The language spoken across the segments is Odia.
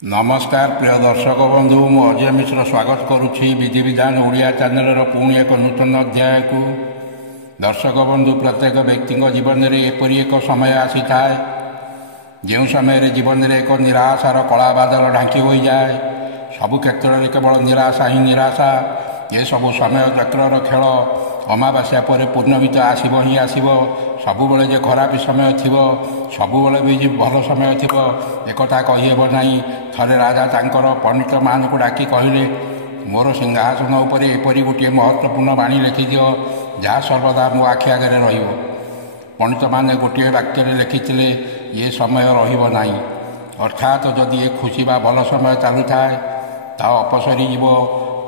नमस्कार प्रिय दर्शक बंधु मु अजय मिश्र स्वागत करुच्ची विधि विधान ओडिया चैनल पुणी एक नूतन अध्याय को। दर्शक बंधु प्रत्येक व्यक्ति जीवन में एपरी एक समय आसी थाए जो समय जीवन में एक निराशार कला बादल ढांकी हो जाए। सबु क्षेत्र में केवल निराशा ही निराशा। ये सब समय चक्र खेल अमावास्या पर पूर्णमित आसब ही आसब। सबुबले जे खराब समय थी सबुबले भी भल समय थी एक कहीहेब ना। थरे राजा तांकर पंडित मान को डाकी कहले मोर सिंहासन उपर एपरी गोटे महत्वपूर्ण बाणी लिखिदिव जहाँ सर्वदा मो आखि आगे रही। पंडित मैंने गोटे वाक्य लिखिते ये समय रहा। अर्थात जदि ये खुशी बा भल समय चलू थाए ता अपसरी जीव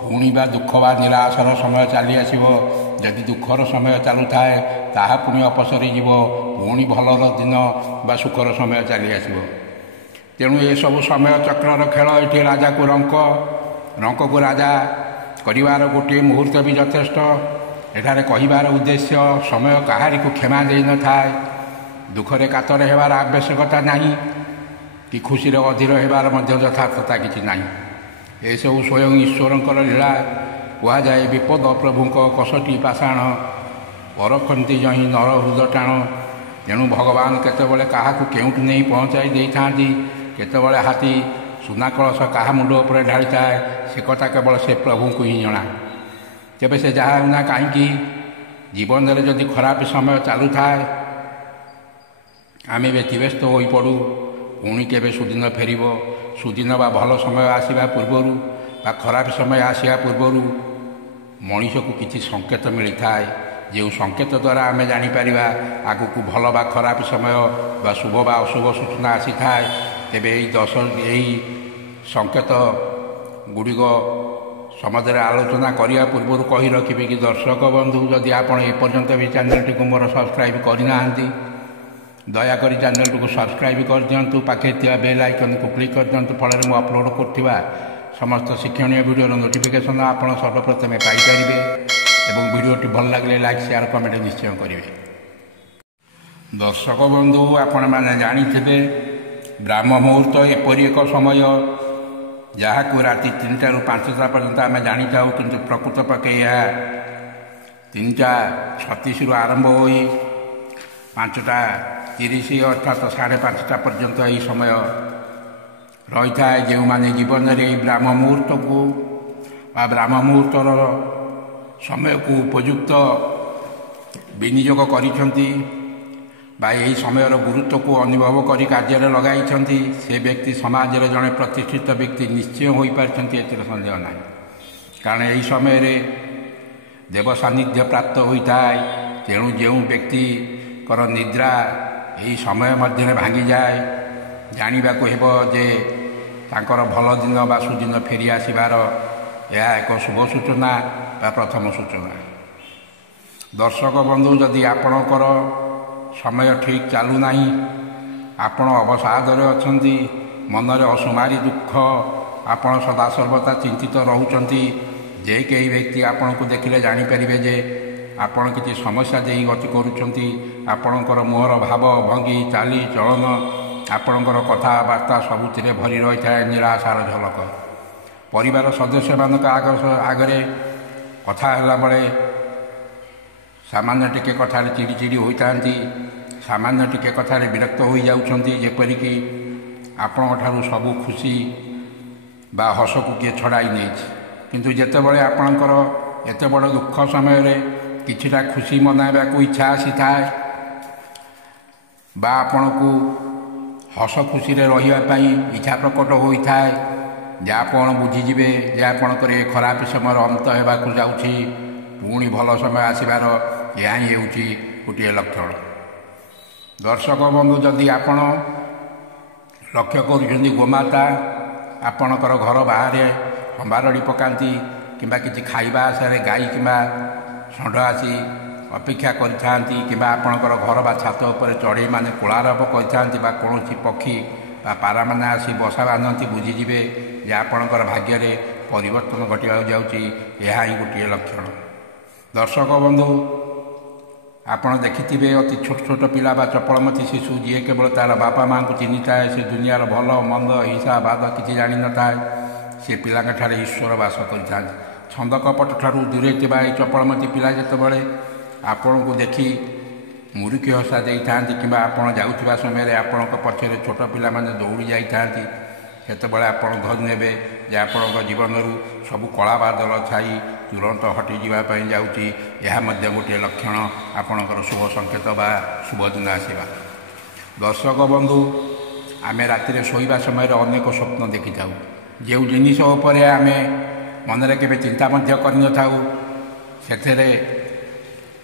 पुणी बा दुख बा निराशार समय चली आसब। जदि दुखर समय चलू थाए ताहा पुणी अपसरी जीव पुणी भलर दिन बा सुखर समय चली आसब। तेणु ये सब समय चक्र खेल ये राजा को रंक को राजा कर गोटे मुहूर्त भी यथेष्ट। एठारे कहिबार उद्देश्य समय कहारी को क्षमा दे न थाए। दुखरे कातर हेबार आवश्यकता नहीं कि खुशी अधीर हेबार यथार्थता किसी नहीं। ये सब स्वयं ईश्वरंकर लीला कह जाए। विपद प्रभुक कसटी पाषाण परखती जही नर हृदय टाण। तेणु भगवान केतबले काहाकू केउठी नहीं पहुँचाई दे थांती। केतबले हाथी सुना कलश क्या मुंड उपर ढाली थाए से कथा केवल से प्रभु को ही जना। तेबे से जहाँ ना कहीं जीवन में जदि खराब समय चलू थाए आम व्यतिव्यस्त हो पड़ू। पुणी केबे सुदिन फेर सुदिन बा भल समय आसवा पूर्वर बा खराब समय आसवा पूर्वर मनीष को किसी संकेत मिली थाए। जो संकेत द्वारा आम जापर आगु को भल बा खराब समय बा शुभ बा अशुभ सूचना आसी थाए। तेबे यही संकेत गुड़िक समाज आलोचना करने पूर्व कही रखिए कि दर्शक बंधु जदि आप एपर्यंत भी चैनल टी मोर सब्सक्राइब करना दयाकोरी चैनल को सब्सक्राइब कर दिंतु। पाखे बेल आइकन को क्लिक कर दिंतु। फल में अपलोड करथिबा समस्त शिक्षणीय वीडियो नोटिफिकेशन आप सर्वप्रथमे पाइपर एवं वीडियोटी भल लगे लाइक शेयर कमेंट निश्चय करेंगे। दर्शक बंधु आपण मैंने जाथे ब्राह्म मुहूर्त एपरी एक समय जहाँ को राति 3टा ରୁ 5ଟା पर्यंत आम जानी था कि प्रकृत पक्षे यह 3:36 आरंभ हो 5:30 अर्थात 5:30 पर्यंत यही समय रही था। जो मैंने जीवन में ब्राह्म मुहूर्त को ब्राह्म मुहूर्तर समय को उपयुक्त विनियोग करिसेंती बा यही समय गुरुत्व को अनुभव कर कार्य लगाई से व्यक्ति समाज रे जड़े प्रतिष्ठित व्यक्ति निश्चय हो पार्टी एतिर सन्देह ना। कारण यही समय रे देव सान्निध्य प्राप्त होता है। तेणु जो व्यक्ति कर निद्रा यही समय मध्य भांगी जाए जानवा हे तांकर भल दिन बा सुदिन फेरी आसबार यह एक शुभ सूचना बा प्रथम सूचना। दर्शक बंधु जदि आपणकर समय ठीक चलू ना आपण अवसादरे अछंती मनरे असुमारी दुख आपण सदा सर्वदा चिंतित रहउचंती जे कई व्यक्ति आपण को देखिले जानी परिबे जे आपण किसी समस्या दे गति करूचंती। आपणकर मुहर भाव भंगी चाली चलन आपणकर कथबार्ता सबुथिरे भरी रही थाए निराशार झलक। परिवार सदस्य मानक आगरे कथा होला बळे सामान्य टिके कथार चिड़ी चिड़ी होता सामान्य टिके कथार विरक्त हो जाउछंती। जेपरिक आपण सबू खुशी बा हस को किए छड़ाई नहीं किंतु जेतेबेले आपणकर एते बड़ दुख समय रे किछिटा खुशी मनाइबा को इच्छा आसी थाए बा आपण को हस खुशी रे रहिबा पई इच्छा प्रकट होता है जहाँ आपण बुझीजे जे आपणकर ए खराब समय अंत होगा जाउछि पुणी भल समय आसबार यह ही होची गोटे लक्षण। दर्शक बंधु जदि आपण लक्ष्य करुछंती गोमाता आपणकर घर बाहर संबारड़ी पकाती किंबा किसी खाइबा आशारे गाई किंबा षंढ आसी अपेक्षा करथांती किंबा आपणकर घर बा छात उपर चढ़ई माने कोलारभ करथांती बा कौनसी पक्षी बा पारा माने आसी बसा बांधती बुझीजे जे आपणकर भाग्य रे परिवर्तन घटिया जाउची यह ही गोटे लक्षण। दर्शक बंधु ଆପଣ ଦେଖିଥିବେ ଅତି ଛୋଟ ଛୋଟ ପିଲା ବା ଚପଳମତି ଶିଶୁ ଯିଏ କେବଳ ତା'ର ବାପା ମାଆଙ୍କୁ ଚିହ୍ନିଥାଏ, ସେ ଦୁନିଆର ଭଲ ମନ୍ଦ ହିଂସାବାଦ କିଛି ଜାଣିନଥାଏ। ସେ ପିଲାଙ୍କଠାରେ ଈଶ୍ୱର ବାସ କରିଥାନ୍ତି। ଛନ୍ଦ କପଟ ଠାରୁ ଦୂରେଇ ଥିବା ଏହି ଚପଳମତି ପିଲା ଯେତେବେଳେ ଆପଣଙ୍କୁ ଦେଖି ମୁରୁକି ହସା ଦେଇଥାନ୍ତି କିମ୍ବା ଆପଣ ଯାଉଥିବା ସମୟରେ ଆପଣଙ୍କ ପଛରେ ଛୋଟ ପିଲାମାନେ ଦୌଡ଼ି ଯାଇଥାନ୍ତି, ସେତେବେଳେ ଆପଣ ଧରି ନେବେ ଯେ ଆପଣଙ୍କ ଜୀବନରୁ ସବୁ କଳା ବାଦଲ ଛାଇ ତୁରନ୍ତ ହଟିଯିବା ପାଇଁ ଯାଉଛି। ଏହା ମଧ୍ୟ ଗୋଟିଏ ଲକ୍ଷଣ ଆପଣଙ୍କର ଶୁଭ ସଂକେତ ବା ଶୁଭ ଦିନ ଆସିବା। ଦର୍ଶକ ବନ୍ଧୁ, ଆମେ ରାତିରେ ଶୋଇବା ସମୟରେ ଅନେକ ସ୍ୱପ୍ନ ଦେଖିଥାଉ। ଯେଉଁ ଜିନିଷ ଉପରେ ଆମେ ମନରେ କେବେ ଚିନ୍ତା ମଧ୍ୟ କରିନଥାଉ, ସେଥିରେ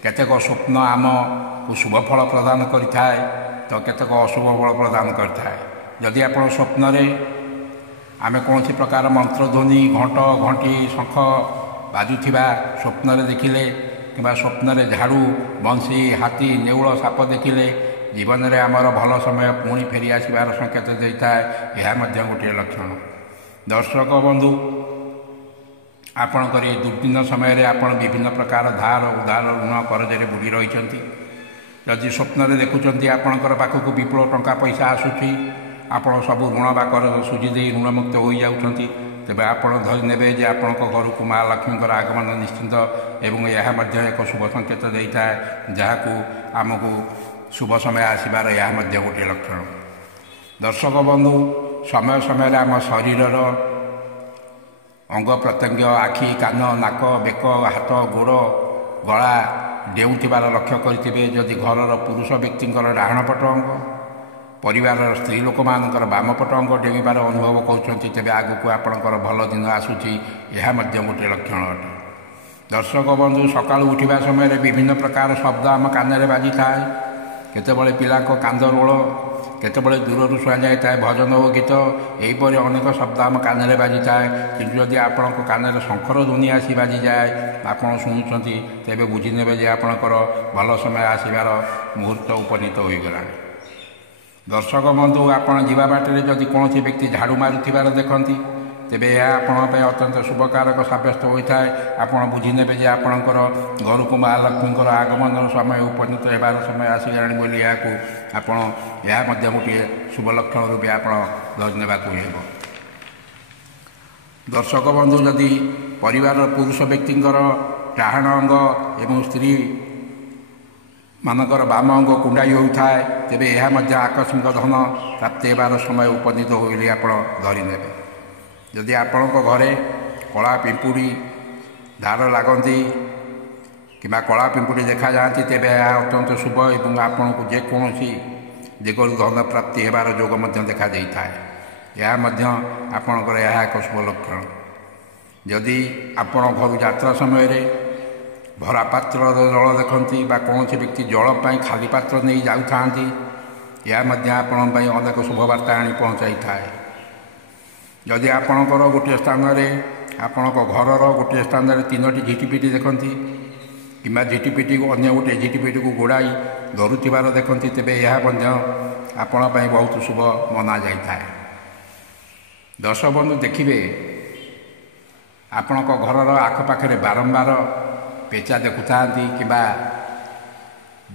କେତେକ ସ୍ୱପ୍ନ ଆମକୁ ଶୁଭ ଫଳ ପ୍ରଦାନ କରିଥାଏ ତ କେତେକ ଅଶୁଭ ଫଳ ପ୍ରଦାନ କରିଥାଏ। ଯଦି ଆପଣ ସ୍ୱପ୍ନରେ ଆମେ କୌଣସି ପ୍ରକାର ମନ୍ତ୍ରଧ୍ୱନି, ଘଣ୍ଟ, ଘଣ୍ଟି, ଶଙ୍ଖ ବାଜୁଥିବା ସ୍ୱପ୍ନରେ ଦେଖିଲେ କିମ୍ବା ସ୍ୱପ୍ନରେ ଝାଡ଼ୁ, ବଂଶୀ, ହାତୀ, ନେଉଳ, ସାପ ଦେଖିଲେ ଜୀବନରେ ଆମର ଭଲ ସମୟ ପୁଣି ଫେରି ଆସିବାର ସଂକେତ ଦେଇଥାଏ। ଏହା ମଧ୍ୟ ଗୋଟିଏ ଲକ୍ଷଣ। ଦର୍ଶକ ବନ୍ଧୁ, ଆପଣଙ୍କର ଏହି ଦୁର୍ଦିନ ସମୟରେ ଆପଣ ବିଭିନ୍ନ ପ୍ରକାର ଧାର ଉଧାର ଋଣ କରଜରେ ବୁଡ଼ି ରହିଛନ୍ତି। ଯଦି ସ୍ୱପ୍ନରେ ଦେଖୁଛନ୍ତି ଆପଣଙ୍କର ପାଖକୁ ବିପୁଳ ଟଙ୍କା ପଇସା ଆସୁଛି, ଆପଣ ସବୁ ଋଣ ବା କରଜ ସୁଝି ଦେଇ ଋଣମୁକ୍ତ ହୋଇଯାଉଛନ୍ତି, ତେବେ ଆପଣ ଧରି ନେବେ ଯେ ଆପଣଙ୍କ ଘରକୁ ମା ଲକ୍ଷ୍ମୀଙ୍କର ଆଗମନ ନିଶ୍ଚିନ୍ତ ଏବଂ ଏହା ମଧ୍ୟ ଏକ ଶୁଭ ସଂକେତ ଦେଇଥାଏ, ଯାହାକୁ ଆମକୁ ଶୁଭ ସମୟ ଆସିବାର ଏହା ମଧ୍ୟ ଗୋଟିଏ ଲକ୍ଷଣ। ଦର୍ଶକ ବନ୍ଧୁ, ସମୟ ସମୟରେ ଆମ ଶରୀରର ଅଙ୍ଗ ପ୍ରତ୍ୟଙ୍ଗ, ଆଖି, କାନ, ନାକ, ବେକ, ହାତ, ଗୋଡ଼, ଗଳା ଡେଉଁଥିବାର ଲକ୍ଷ୍ୟ କରିଥିବେ। ଯଦି ଘରର ପୁରୁଷ ବ୍ୟକ୍ତିଙ୍କର ଡାହାଣ ପଟ ଅଙ୍ଗ, ପରିବାରର ସ୍ତ୍ରୀ ଲୋକମାନଙ୍କର ବାମ ପଟ ଅଙ୍ଗ ଡେଇଁବାର ଅନୁଭବ କରୁଛନ୍ତି, ତେବେ ଆଗକୁ ଆପଣଙ୍କର ଭଲ ଦିନ ଆସୁଛି। ଏହା ମଧ୍ୟ ଗୋଟିଏ ଲକ୍ଷଣ ଅଟେ। ଦର୍ଶକ ବନ୍ଧୁ, ସକାଳୁ ଉଠିବା ସମୟରେ ବିଭିନ୍ନ ପ୍ରକାର ଶବ୍ଦ ଆମ କାନରେ ବାଜିଥାଏ। କେତେବେଳେ ପିଲାଙ୍କ କାନ୍ଦ ରୋଳ, କେତେବେଳେ ଦୂରରୁ ଶୁଣାଯାଇଥାଏ ଭଜନ ଓ ଗୀତ। ଏହିପରି ଅନେକ ଶବ୍ଦ ଆମ କାନରେ ବାଜିଥାଏ। କିନ୍ତୁ ଯଦି ଆପଣଙ୍କ କାନରେ ଶଙ୍ଖର ଧ୍ୱନି ଆସି ବାଜିଯାଏ, ଆପଣ ଶୁଣୁଛନ୍ତି, ତେବେ ବୁଝିନେବେ ଯେ ଆପଣଙ୍କର ଭଲ ସମୟ ଆସିବାର ମୁହୂର୍ତ୍ତ ଉପନୀତ ହୋଇଗଲାଣି। ଦର୍ଶକ ବନ୍ଧୁ, ଆପଣ ଯିବା ବାଟରେ ଯଦି କୌଣସି ବ୍ୟକ୍ତି ଝାଡ଼ୁ ମାରୁଥିବାର ଦେଖନ୍ତି, ତେବେ ଏହା ଆପଣଙ୍କ ପାଇଁ ଅତ୍ୟନ୍ତ ଶୁଭକାରକ ସାବ୍ୟସ୍ତ ହୋଇଥାଏ। ଆପଣ ବୁଝିନେବେ ଯେ ଆପଣଙ୍କର ଘରକୁ ମା ଲକ୍ଷ୍ମୀଙ୍କର ଆଗମନର ସମୟ ଉପନୀତ ହେବାର ସମୟ ଆସିଗଲାଣି ବୋଲି ଏହା ମଧ୍ୟ ଗୋଟିଏ ଶୁଭ ଲକ୍ଷଣ ରୂପେ ଆପଣ ଧରି ନେବାକୁ ହେବ। ଦର୍ଶକ ବନ୍ଧୁ, ଯଦି ପରିବାରର ପୁରୁଷ ବ୍ୟକ୍ତିଙ୍କର ଡାହାଣ ଅଙ୍ଗ ଏବଂ ସ୍ତ୍ରୀ ମାନଙ୍କର ବାମ ଅଙ୍ଗ କୁଣ୍ଡାଇ ହୋଇଥାଏ, ତେବେ ଏହା ମଧ୍ୟ ଆକସ୍ମିକ ଧନ ପ୍ରାପ୍ତି ହେବାର ସମୟ ଉପନୀତ ହୋଇଲେ ଆପଣ ଧରିନେବେ। ଯଦି ଆପଣଙ୍କ ଘରେ କଳା ପିମ୍ପୁଡ଼ି ଧାର ଲାଗନ୍ତି କିମ୍ବା କଳା ପିମ୍ପୁଡ଼ି ଦେଖାଯାଆନ୍ତି, ତେବେ ଏହା ଅତ୍ୟନ୍ତ ଶୁଭ ଏବଂ ଆପଣଙ୍କୁ ଯେକୌଣସି ଦିଗରୁ ଧନ ପ୍ରାପ୍ତି ହେବାର ଯୋଗ ମଧ୍ୟ ଦେଖାଦେଇଥାଏ। ଏହା ମଧ୍ୟ ଆପଣଙ୍କର ଏହା ଏକ ଶୁଭ ଲକ୍ଷଣ। ଯଦି ଆପଣ ଘରୁ ଯାତ୍ରା ସମୟରେ ଭରା ପାତ୍ରର ଜଳ ଦେଖନ୍ତି ବା କୌଣସି ବ୍ୟକ୍ତି ଜଳ ପାଇଁ ଖାଲି ପାତ୍ର ନେଇ ଯାଉଥାନ୍ତି, ଏହା ମଧ୍ୟ ଆପଣଙ୍କ ପାଇଁ ଅନେକ ଶୁଭବାର୍ତ୍ତା ଆଣି ପହଞ୍ଚାଇଥାଏ। ଯଦି ଆପଣଙ୍କର ଗୋଟିଏ ସ୍ଥାନରେ, ଆପଣଙ୍କ ଘରର ଗୋଟିଏ ସ୍ଥାନରେ 3ଟି ଝିଟିପିଟି ଦେଖନ୍ତି କିମ୍ବା ଝିଟିପିଟିକୁ ଅନ୍ୟ ଗୋଟିଏ ଝିଟିପିଟିକୁ ଗୋଡ଼ାଇ ଧରୁଥିବାର ଦେଖନ୍ତି, ତେବେ ଏହା ମଧ୍ୟ ଆପଣଙ୍କ ପାଇଁ ବହୁତ ଶୁଭ ମନାଯାଇଥାଏ। ଦର୍ଶକ ବନ୍ଧୁ, ଦେଖିବେ ଆପଣଙ୍କ ଘରର ଆଖପାଖରେ ବାରମ୍ବାର ପେଚା ଦେଖୁଥାନ୍ତି କିମ୍ବା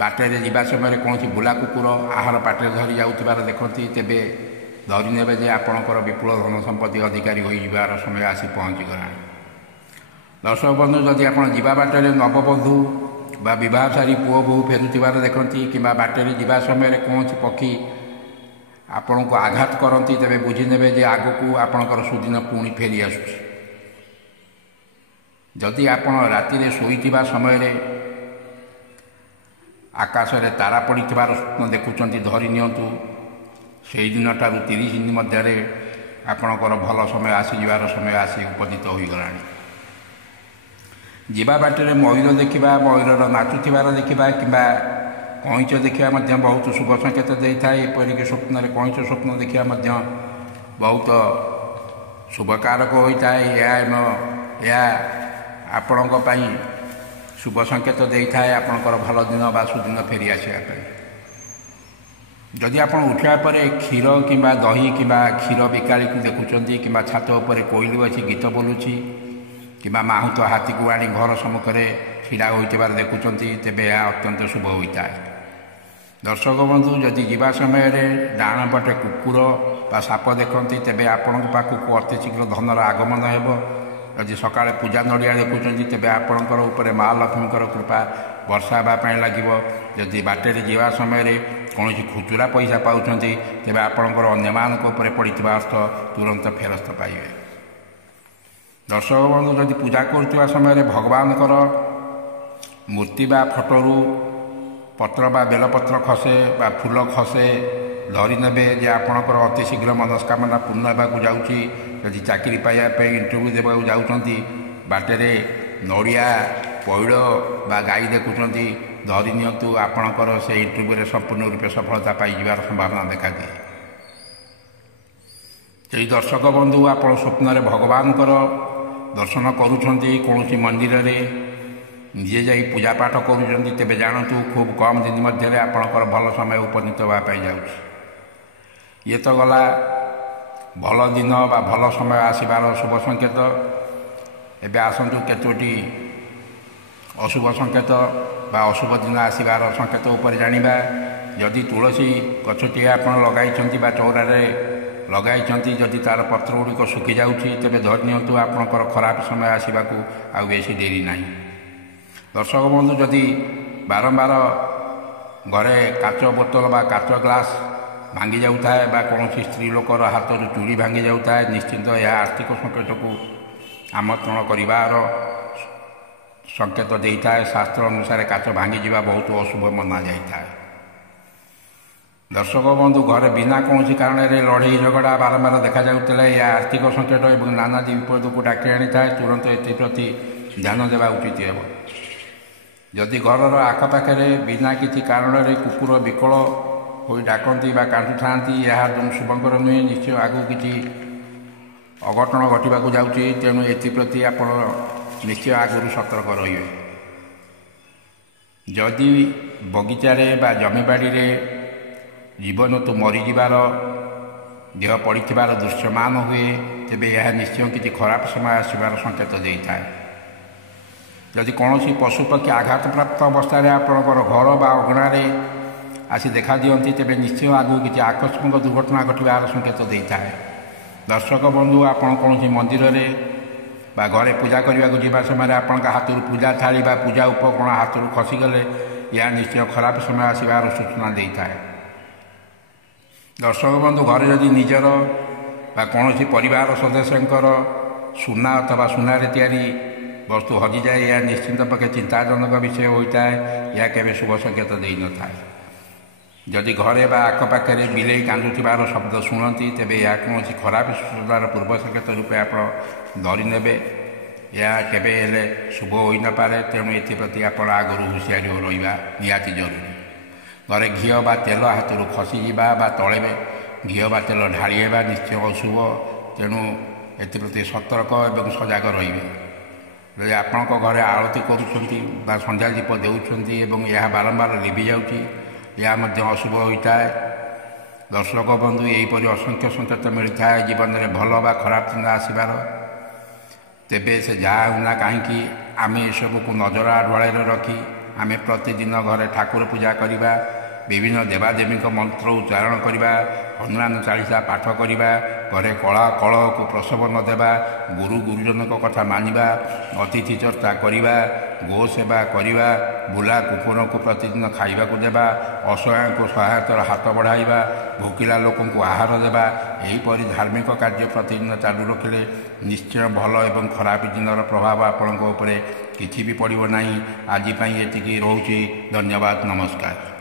ବାଟରେ ଯିବା ସମୟରେ କୌଣସି ବୁଲା କୁକୁର ଆହାର ପାଟିରେ ଧରି ଯାଉଥିବାର ଦେଖନ୍ତି, ତେବେ ଧରିନେବେ ଯେ ଆପଣଙ୍କର ବିପୁଳ ଧନ ସମ୍ପତ୍ତି ଅଧିକାରୀ ହୋଇଯିବାର ସମୟ ଆସି ପହଞ୍ଚିଗଲାଣି। ଦର୍ଶକ ବନ୍ଧୁ, ଯଦି ଆପଣ ଯିବା ବାଟରେ ନବବଧୂ ବା ବିବାହ ସାରି ପୁଅ ବୋହୂ ଫେରୁଥିବାର ଦେଖନ୍ତି କିମ୍ବା ବାଟରେ ଯିବା ସମୟରେ କୌଣସି ପକ୍ଷୀ ଆପଣଙ୍କୁ ଆଘାତ କରନ୍ତି, ତେବେ ବୁଝିନେବେ ଯେ ଆଗକୁ ଆପଣଙ୍କର ସୁଦିନ ପୁଣି ଫେରି ଆସୁଛି। ଯଦି ଆପଣ ରାତିରେ ଶୋଇଥିବା ସମୟରେ ଆକାଶରେ ତାରା ପଡ଼ିଥିବାର ସ୍ୱପ୍ନ ଦେଖୁଛନ୍ତି, ଧରି ନିଅନ୍ତୁ ସେହି ଦିନଠାରୁ 30 ଦିନ ମଧ୍ୟରେ ଆପଣଙ୍କର ଭଲ ସମୟ ଆସିଯିବାର ସମୟ ଆସି ଉପନୀତ ହୋଇଗଲାଣି। ଯିବା ବାଟରେ ମୟୂର ଦେଖିବା, ମୟୂରର ନାଚୁଥିବାର ଦେଖିବା କିମ୍ବା କଇଁଚ ଦେଖିବା ମଧ୍ୟ ବହୁତ ଶୁଭ ସଂକେତ ଦେଇଥାଏ। ଏପରିକି ସ୍ୱପ୍ନରେ କଇଁଚ ସ୍ୱପ୍ନ ଦେଖିବା ମଧ୍ୟ ବହୁତ ଶୁଭକାରକ ହୋଇଥାଏ। ଏହା ଆପଣଙ୍କ ପାଇଁ ଶୁଭ ସଂକେତ ଦେଇଥାଏ ଆପଣଙ୍କର ଭଲ ଦିନ ବା ସୁଦିନ ଫେରି ଆସିବା ପାଇଁ। ଯଦି ଆପଣ ଉଠିବା ପରେ କ୍ଷୀର କିମ୍ବା ଦହି କିମ୍ବା କ୍ଷୀର ବିକାଳିକୁ ଦେଖୁଛନ୍ତି କିମ୍ବା ଛାତ ଉପରେ କୋଇଲି ବସି ଗୀତ ବୋଲୁଛି କିମ୍ବା ମାହୁତ ହାତୀକୁ ଆଣି ଘର ସମ୍ମୁଖରେ ଛିଡ଼ା ହୋଇଥିବାର ଦେଖୁଛନ୍ତି ତେବେ ଏହା ଅତ୍ୟନ୍ତ ଶୁଭ ହୋଇଥାଏ। ଦର୍ଶକ ବନ୍ଧୁ, ଯଦି ଯିବା ସମୟରେ ଡାହାଣ ପଟେ କୁକୁର ବା ସାପ ଦେଖନ୍ତି ତେବେ ଆପଣଙ୍କ ପାଖକୁ ଅତି ଶୀଘ୍ର ଧନର ଆଗମନ ହେବ। ଯଦି ସକାଳେ ପୂଜା ନଡ଼ିଆ ଦେଖୁଛନ୍ତି ତେବେ ଆପଣଙ୍କର ଉପରେ ମା ଲକ୍ଷ୍ମୀଙ୍କର କୃପା ବର୍ଷା ହେବା ପାଇଁ ଲାଗିବ। ଯଦି ବାଟରେ ଯିବା ସମୟରେ କୌଣସି ଖୁଚୁରା ପଇସା ପାଉଛନ୍ତି ତେବେ ଆପଣଙ୍କର ଅନ୍ୟମାନଙ୍କ ଉପରେ ପଡ଼ିଥିବା ଅର୍ଥ ତୁରନ୍ତ ଫେରସ୍ତ ପାଇବେ। ଦର୍ଶକ ବନ୍ଧୁ, ଯଦି ପୂଜା କରୁଥିବା ସମୟରେ ଭଗବାନଙ୍କର ମୂର୍ତ୍ତି ବା ଫଟୋରୁ ପତ୍ର ବା ବେଲପତ୍ର ଖସେ ବା ଫୁଲ ଖସେ ଧରି ନେବେ ଯେ ଆପଣଙ୍କର ଅତି ଶୀଘ୍ର ମନସ୍କାମନା ପୂର୍ଣ୍ଣ ହେବାକୁ ଯାଉଛି। ଯଦି ଚାକିରି ପାଇବା ପାଇଁ ଇଣ୍ଟରଭ୍ୟୁ ଦେବାକୁ ଯାଉଛନ୍ତି, ବାଟରେ ନଡ଼ିଆ, ପଇଡ଼ ବା ଗାଈ ଦେଖୁଛନ୍ତି, ଧରି ନିଅନ୍ତୁ, ଆପଣଙ୍କର ସେ ଇଣ୍ଟରଭ୍ୟୁରେ ସମ୍ପୂର୍ଣ୍ଣ ରୂପେ ସଫଳତା ପାଇଯିବାର ସମ୍ଭାବନା ଦେଖାଦିଏ। ସେହି ଦର୍ଶକ ବନ୍ଧୁ, ଆପଣ ସ୍ୱପ୍ନରେ ଭଗବାନଙ୍କର ଦର୍ଶନ କରୁଛନ୍ତି କୌଣସି ମନ୍ଦିରରେ, ନିଜେ ଯାଇ ପୂଜାପାଠ କରୁଛନ୍ତି, ତେବେ ଜାଣନ୍ତୁ ଖୁବ୍ କମ୍ ଦିନ ମଧ୍ୟରେ ଆପଣଙ୍କର ଭଲ ସମୟ ଉପନୀତ ହେବା ପାଇଁ ଯାଉଛି। ଇଏ ତ ଗଲା ଭଲ ଦିନ ବା ଭଲ ସମୟ ଆସିବାର ଶୁଭ ସଂକେତ। ଏବେ ଆସନ୍ତୁ କେତୋଟି ଅଶୁଭ ସଂକେତ ବା ଅଶୁଭ ଦିନ ଆସିବାର ସଂକେତ ଉପରେ ଜାଣିବା। ଯଦି ତୁଳସୀ ଗଛଟିଏ ଆପଣ ଲଗାଇଛନ୍ତି ବା ଚଉରାରେ ଲଗାଇଛନ୍ତି, ଯଦି ତା'ର ପତ୍ରଗୁଡ଼ିକ ଶୁଖିଯାଉଛି ତେବେ ଧରି ନିଅନ୍ତୁ ଆପଣଙ୍କର ଖରାପ ସମୟ ଆସିବାକୁ ଆଉ ବେଶୀ ଡେରି ନାହିଁ। ଦର୍ଶକ ବନ୍ଧୁ, ଯଦି ବାରମ୍ବାର ଘରେ କାଚ ବୋତଲ ବା କାଚ ଗ୍ଲାସ୍ ଭାଙ୍ଗି ଯାଉଥାଏ ବା କୌଣସି ସ୍ତ୍ରୀ ଲୋକର ହାତରୁ ଚୁଡ଼ି ଭାଙ୍ଗି ଯାଉଥାଏ, ନିଶ୍ଚିନ୍ତ ଏହା ଆର୍ଥିକ ସଂକଟକୁ ଆମନ୍ତ୍ରଣ କରିବାର ସଂକେତ ଦେଇଥାଏ। ଶାସ୍ତ୍ର ଅନୁସାରେ କାଚ ଭାଙ୍ଗିଯିବା ବହୁତ ଅଶୁଭ ମନାଯାଇଥାଏ। ଦର୍ଶକ ବନ୍ଧୁ, ଘରେ ବିନା କୌଣସି କାରଣରେ ଲଢ଼େଇ ଝଗଡ଼ା ବାରମ୍ବାର ଦେଖାଯାଉଥିଲେ ଏହା ଆର୍ଥିକ ସଂକଟ ଏବଂ ନାନାଦି ବିପଦକୁ ଡାକି ଆଣିଥାଏ। ତୁରନ୍ତ ଏଥିପ୍ରତି ଧ୍ୟାନ ଦେବା ଉଚିତ ହେବ। ଯଦି ଘରର ଆଖପାଖରେ ବିନା କିଛି କାରଣରେ କୁକୁର ବିକଳ ହୋଇ ଡାକନ୍ତି ବା କାନ୍ଦୁଥାନ୍ତି, ଏହା ଶୁଭଙ୍କର ନୁହେଁ। ନିଶ୍ଚୟ ଆଗକୁ କିଛି ଅଘଟଣ ଘଟିବାକୁ ଯାଉଛି। ତେଣୁ ଏଥିପ୍ରତି ଆପଣ ନିଶ୍ଚୟ ଆଗରୁ ସତର୍କ ରହିବେ। ଯଦି ବଗିଚାରେ ବା ଜମିବାଡ଼ିରେ ଜୀବଜନ୍ତୁ ମରିଯିବାର, ଦେହ ପଡ଼ିଥିବାର ଦୃଶ୍ୟମାନ ହୁଏ, ତେବେ ଏହା ନିଶ୍ଚୟ କିଛି ଖରାପ ସମୟ ଆସିବାର ସଂକେତ ଦେଇଥାଏ। ଯଦି କୌଣସି ପଶୁପକ୍ଷୀ ଆଘାତପ୍ରାପ୍ତ ଅବସ୍ଥାରେ ଆପଣଙ୍କର ଘର ବା ଅଗଣାରେ ଆସି ଦେଖାଦିଅନ୍ତି, ତେବେ ନିଶ୍ଚୟ ଆଗକୁ କିଛି ଆକସ୍ମିକ ଦୁର୍ଘଟଣା ଘଟିବାର ସଂକେତ ଦେଇଥାଏ। ଦର୍ଶକ ବନ୍ଧୁ, ଆପଣ କୌଣସି ମନ୍ଦିରରେ ବା ଘରେ ପୂଜା କରିବାକୁ ଯିବା ସମୟରେ ଆପଣଙ୍କ ହାତରୁ ପୂଜା ଥାଳି ବା ପୂଜା ଉପକରଣ ହାତରୁ ଖସିଗଲେ ଏହା ନିଶ୍ଚୟ ଖରାପ ସମୟ ଆସିବାର ସୂଚନା ଦେଇଥାଏ। ଦର୍ଶକ ବନ୍ଧୁ, ଘରେ ଯଦି ନିଜର ବା କୌଣସି ପରିବାର ସଦସ୍ୟଙ୍କର ସୁନା ଅଥବା ସୁନାରେ ତିଆରି ବସ୍ତୁ ହଜିଯାଏ, ଏହା ନିଶ୍ଚିନ୍ତ ପକ୍ଷେ ଚିନ୍ତାଜନକ ବିଷୟ ହୋଇଥାଏ। ଏହା କେବେ ଶୁଭ ସଂକେତ ଦେଇନଥାଏ। ଯଦି ଘରେ ବା ଆଖପାଖରେ ବିଲେଇ କାନ୍ଦୁଥିବାର ଶବ୍ଦ ଶୁଣନ୍ତି, ତେବେ ଏହା କୌଣସି ଖରାପ ସୂଚନାର ପୂର୍ବ ସଂକେତ ରୂପେ ଆପଣ ଧରି ନେବେ। ଏହା କେବେ ହେଲେ ଶୁଭ ହୋଇନପାରେ। ତେଣୁ ଏଥିପ୍ରତି ଆପଣ ଆଗରୁ ହୁସିଆରି ରହିବା ନିହାତି ଜରୁରୀ। ଘରେ ଘିଅ ବା ତେଲ ହାତରୁ ଖସିଯିବା ବା ତଳେ ଘିଅ ବା ତେଲ ଢାଳି ହେବା ନିଶ୍ଚୟ ଅଶୁଭ। ତେଣୁ ଏଥିପ୍ରତି ସତର୍କ ଏବଂ ସଜାଗ ରହିବେ। ଯଦି ଆପଣଙ୍କ ଘରେ ଆଳତି କରୁଛନ୍ତି ବା ସନ୍ଧ୍ୟା ଦୀପ ଦେଉଛନ୍ତି ଏବଂ ଏହା ବାରମ୍ବାର ଲିଭି ଯାଉଛି, ଏହା ମଧ୍ୟ ଅଶୁଭ ହୋଇଥାଏ। ଦର୍ଶକ ବନ୍ଧୁ, ଏହିପରି ଅସଂଖ୍ୟ ସଂକେତ ମିଳିଥାଏ ଜୀବନରେ ଭଲ ବା ଖରାପ ଦିନ ଆସିବାର। ତେବେ ସେ ଯାହା ହେଉନା କାହିଁକି, ଆମେ ଏସବୁକୁ ନଜର ଆଢ଼ୁଆଳରେ ରଖି ଆମେ ପ୍ରତିଦିନ ଘରେ ଠାକୁର ପୂଜା କରିବା, ବିଭିନ୍ନ ଦେବାଦେବୀଙ୍କ ମନ୍ତ୍ର ଉଚ୍ଚାରଣ କରିବା, ହନୁମାନ ଚାଳିଶା ପାଠ କରିବା, ଘରେ କଳା କଳହକୁ ପ୍ରସବ ନ ଦେବା, ଗୁରୁ ଗୁରୁଜନଙ୍କ କଥା ମାନିବା, ଅତିଥି ଚର୍ଚ୍ଚା କରିବା, ଗୋ ସେବା କରିବା, ବୁଲା କୁକୁରଙ୍କୁ ପ୍ରତିଦିନ ଖାଇବାକୁ ଦେବା, ଅସହାୟଙ୍କୁ ସହାୟତାର ହାତ ବଢ଼ାଇବା, ଭୋକିଲା ଲୋକଙ୍କୁ ଆହାର ଦେବା, ଏହିପରି ଧାର୍ମିକ କାର୍ଯ୍ୟ ପ୍ରତିଦିନ ଚାଲୁ ରଖିଲେ ନିଶ୍ଚୟ ଭଲ ଏବଂ ଖରାପ ଦିନର ପ୍ରଭାବ ଆପଣଙ୍କ ଉପରେ କିଛି ବି ପଡ଼ିବ ନାହିଁ। ଆଜି ପାଇଁ ଏତିକି ରହୁଛି। ଧନ୍ୟବାଦ, ନମସ୍କାର।